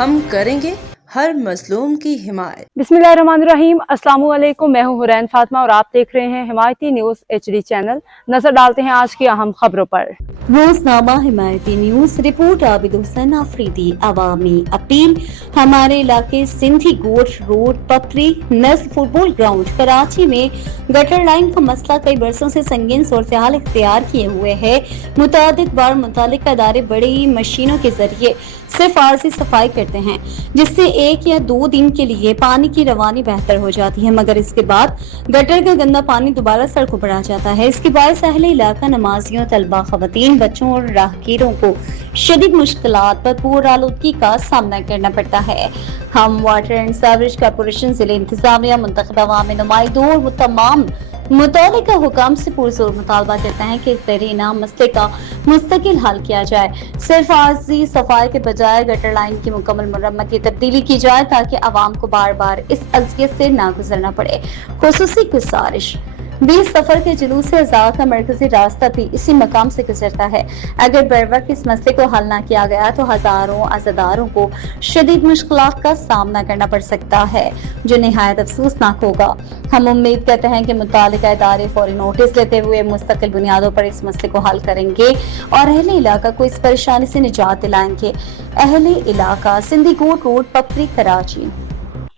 हम करेंगे हर मजलूम की हिमायत। बिस्मिल्लाहिर्रहमानिर्रहीम। अस्सलाम वालेकुम। मैं हूँ हुरैन फातिमा और आप देख रहे हैं हिमायती न्यूज HD चैनल। नजर डालते हैं आज की अहम खबरों पर। रोजनामा हिमायती न्यूज रिपोर्ट आबिद हुसैन आफरीदी। अवामी अपील। हमारे इलाके सिंधी गोश रोड पपरी नस्ल फुटबॉल ग्राउंड कराची में गटर लाइन का मसला कई बरसों से संगीन सूरत-ए-हाल इख्तियार किए हुए है। मुतादिद बार मुतालिका अदारे बड़ी मशीनों के जरिए सिर्फ आरजी सफाई करते हैं, जिससे 1 या 2 दिन के लिए पानी की रवानी बेहतर हो जाती है, मगर इसके बाद गटर का गंदा पानी दोबारा सड़कों पर आ जाता है। इसके बायस अहले इलाका नमाजियों, तलबा, खवातीन, बच्चों और राहगीरों को शदीद मुश्किलात, बदबू और आलूदगी का सामना करना पड़ता है। हम वाटर एंड सीवरेज कॉर्पोरेशन, जिले इंतजामिया, मुंतखब अवामी नुमाइंदों और तमाम मुतालिका हुकाम से पुरजोर मुतालबा करते हैं कि इस दरीना मसले का मुस्तकिल हल किया जाए। सिर्फ आरजी सफाई के बजाय गटर लाइन की मुकम्मल मरम्मत की तब्दीली की जाए ताकि आवाम को बार बार इस अज़ियत से ना गुजरना पड़े। खुसूसी गुजारिश, 20 सफर के जुलूस से अज़ा का मरकजी रास्ता भी इसी मकाम से गुजरता है। अगर बर वक्त इस मसले को हल न किया गया तो हजारों अज़ादारों को शदीद मुश्किलात का सामना करना पड़ सकता है, जो निहायत अफसोसनाक होगा। हम उम्मीद करते हैं कि मुतालिका इदारे फौरी नोटिस लेते हुए मुस्तकिल बुनियादों पर इस मसले को हल करेंगे और अहले इलाका को इस परेशानी से निजात दिलाएंगे। अहले इलाका, सिंधी गोट रोड, पपरी, कराची।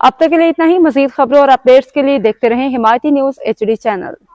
अब तक के लिए इतना ही। मजीद खबरों और अपडेट्स के लिए देखते रहें हिमायती न्यूज HD चैनल।